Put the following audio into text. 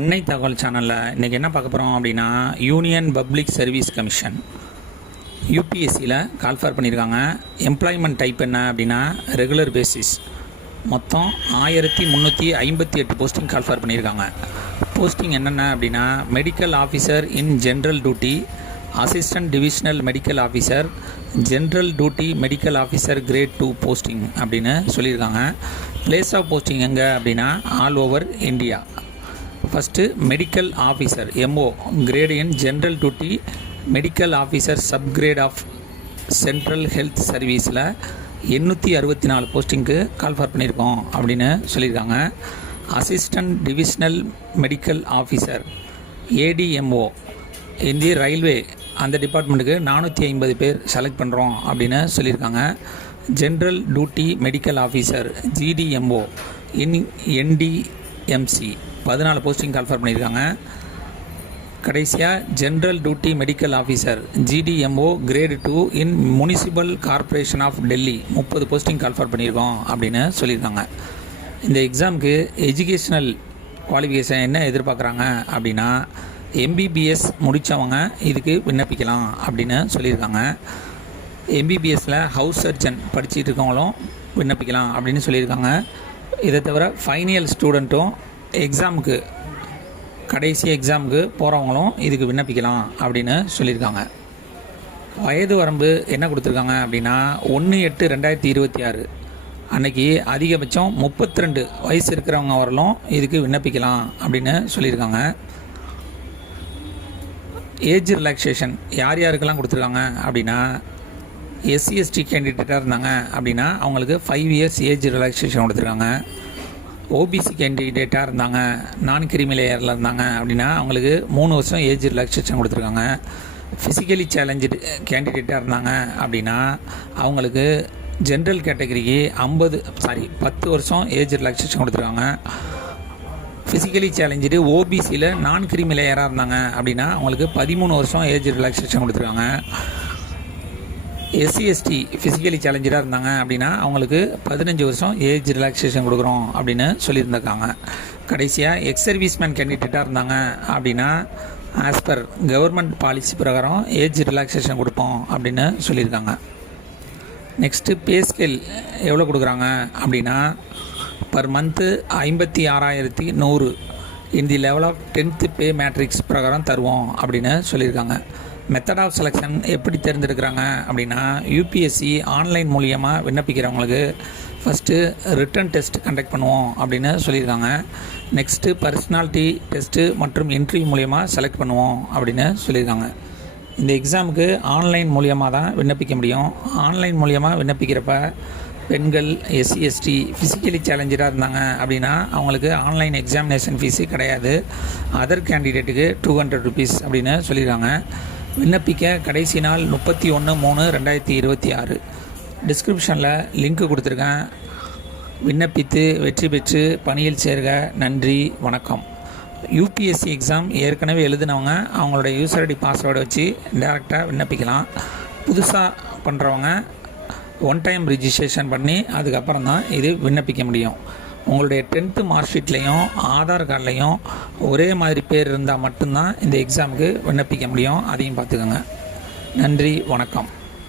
அன்னை தகவல் சேனலில் இன்றைக்கி என்ன பார்க்க போகிறோம் அப்படின்னா, யூனியன் பப்ளிக் சர்வீஸ் கமிஷன் யூபிஎஸ்சியில் கால்ஃபார் பண்ணியிருக்காங்க. எம்ப்ளாய்மெண்ட் டைப் என்ன அப்படின்னா ரெகுலர் பேசிஸ். மொத்தம் 1358 போஸ்டிங் கால்ஃபார் பண்ணியிருக்காங்க. போஸ்டிங் என்னென்ன அப்படின்னா, medical officer in general duty, assistant divisional medical officer, general duty medical officer grade 2 posting அப்படின்னு சொல்லியிருக்காங்க. பிளேஸ் ஆஃப் போஸ்டிங் எங்கே அப்படின்னா all over India. First medical officer MO grade in general duty medical officer subgrade of central health சர்வீஸில் 864 போஸ்டிங்க்கு call for பண்ணியிருக்கோம் அப்படின்னு சொல்லியிருக்காங்க. Assistant divisional medical officer ADMO in the railway, அந்த டிபார்ட்மெண்ட்டுக்கு 450 பேர் செலக்ட் பண்ணுறோம் அப்படின்னு சொல்லியிருக்காங்க. General duty medical officer ஜிடிஎம்ஓ in NDMC 14 posting call for பண்ணியிருக்காங்க. கடைசியாக general duty medical officer GDMO grade 2 in municipal corporation of Delhi 30 posting call for பண்ணியிருக்கோம் அப்படின்னு சொல்லியிருக்காங்க. இந்த எக்ஸாமுக்கு எஜுகேஷ்னல் குவாலிஃபிகேஷன் என்ன எதிர்பார்க்குறாங்க அப்படின்னா, எம்பிபிஎஸ் முடித்தவங்க இதுக்கு விண்ணப்பிக்கலாம் அப்படின்னு சொல்லியிருக்காங்க. எம்பிபிஎஸ்சில் ஹவுஸ் சர்ஜன் படிச்சுட்டு இருக்கவங்களும் விண்ணப்பிக்கலாம் அப்படின்னு சொல்லியிருக்காங்க. இதை தவிர ஃபைனல் ஸ்டூடெண்ட்டும் எக்ஸாமுக்கு கடைசி எக்ஸாமுக்கு போகிறவங்களும் இதுக்கு விண்ணப்பிக்கலாம் அப்படின்னு சொல்லியிருக்காங்க. வயது வரம்பு என்ன கொடுத்துருக்காங்க அப்படின்னா 1/8/2026 அன்றைக்கி அதிகபட்சம் 32 வயசு இருக்கிறவங்க வரலும் இதுக்கு விண்ணப்பிக்கலாம் அப்படின்னு சொல்லியிருக்காங்க. ஏஜ் ரிலாக்ஸேஷன் யார் யாருக்கெல்லாம் கொடுத்துருக்காங்க அப்படின்னா, எஸ்சி/எஸ்டி கேண்டிடேட்டாக இருந்தாங்க அப்படின்னா அவங்களுக்கு 5 இயர்ஸ் ஏஜ் ரிலாக்ஸேஷன் கொடுத்துருக்காங்க. ஓபிசி கேண்டிடேட்டாக இருந்தாங்க, நான் கிரிமி லேயரில் இருந்தாங்க அப்படின்னா அவங்களுக்கு 3 வருஷம் ஏஜ் ரிலாக்ஸேஷன் கொடுத்துருக்காங்க. ஃபிசிக்கலி சேலஞ்சு கேண்டிடேட்டாக இருந்தாங்க அப்படின்னா அவங்களுக்கு ஜென்ரல் கேட்டகரிக்கு 10 வருஷம் ஏஜ் ரிலாக்ஸேஷன் கொடுத்துருக்காங்க. ஃபிசிக்கலி சேலஞ்சு ஓபிசியில் நான் கிரிமி லேயராக இருந்தாங்க அப்படின்னா அவங்களுக்கு 13 வருஷம் ஏஜ் ரிலாக்ஸேஷன் கொடுத்துருக்காங்க. எஸ்சி/எஸ்டி ஃபிசிக்கலி சேலஞ்சராக இருந்தாங்க அப்படின்னா அவங்களுக்கு 15 வருஷம் ஏஜ் ரிலாக்ஸேஷன் கொடுக்குறோம் அப்படின்னு சொல்லியிருந்திருக்காங்க. கடைசியாக எக்ஸ் சர்வீஸ்மேன் கேண்டிடேட்டாக இருந்தாங்க அப்படின்னா ஆஸ் பர் கவர்மெண்ட் பாலிசி பிரகாரம் ஏஜ் ரிலாக்ஸேஷன் கொடுப்போம் அப்படின்னு சொல்லியிருக்காங்க. நெக்ஸ்ட்டு பே ஸ்கேல் எவ்வளோ கொடுக்குறாங்க அப்படின்னா, per month 56,100 in the level of 10th pay matrix பிரகாரம் தருவோம் அப்படின்னு சொல்லியிருக்காங்க. மெத்தட் ஆஃப் செலெக்ஷன் எப்படி தேர்ந்தெடுக்கிறாங்க அப்படின்னா, யூபிஎஸ்சி ஆன்லைன் மூலியமாக விண்ணப்பிக்கிறவங்களுக்கு ஃபஸ்ட்டு ரிட்டன் டெஸ்ட் கண்டக்ட் பண்ணுவோம் அப்படின்னு சொல்லியிருக்காங்க. நெக்ஸ்ட்டு பர்சனாலிட்டி டெஸ்ட்டு மற்றும் இன்டர்வியூ மூலியமாக செலக்ட் பண்ணுவோம் அப்படின்னு சொல்லியிருக்காங்க. இந்த எக்ஸாமுக்கு ஆன்லைன் மூலியமாக தான் விண்ணப்பிக்க முடியும். ஆன்லைன் மூலியமாக விண்ணப்பிக்கிறப்ப பெண்கள், எஸ்சி/எஸ்டி ஃபிசிக்கலி சேலஞ்சராக இருந்தாங்க அப்படின்னா அவங்களுக்கு ஆன்லைன் எக்ஸாமினேஷன் ஃபீஸு கிடையாது. அதர் கேண்டிடேட்டுக்கு 200 rupees அப்படின்னு சொல்லியிருக்காங்க. விண்ணப்பிக்க கடைசி நாள் 31/3/2026. டிஸ்கிரிப்ஷனில் லிங்க் கொடுத்துருக்கேன். விண்ணப்பித்து வெற்றி பெற்று பணியில் சேர்க. நன்றி, வணக்கம். யூபிஎஸ்சி எக்ஸாம் ஏற்கனவே எழுதினவங்க அவங்களோட யூசர் ஐடி பாஸ்வேர்டை வச்சு டேரெக்டாக விண்ணப்பிக்கலாம். புதுசாக பண்ணுறவங்க ஒன் டைம் ரிஜிஸ்ட்ரேஷன் பண்ணி அதுக்கப்புறம் தான் இது விண்ணப்பிக்க முடியும். உங்களுடைய 10th மார்க் ஷீட்லேயும் ஆதார் கார்ட்லேயும் ஒரே மாதிரி பேர் இருந்தால் மட்டும்தான் இந்த எக்ஸாமுக்கு விண்ணப்பிக்க முடியும். அதையும் பார்த்துக்கோங்க. நன்றி, வணக்கம்.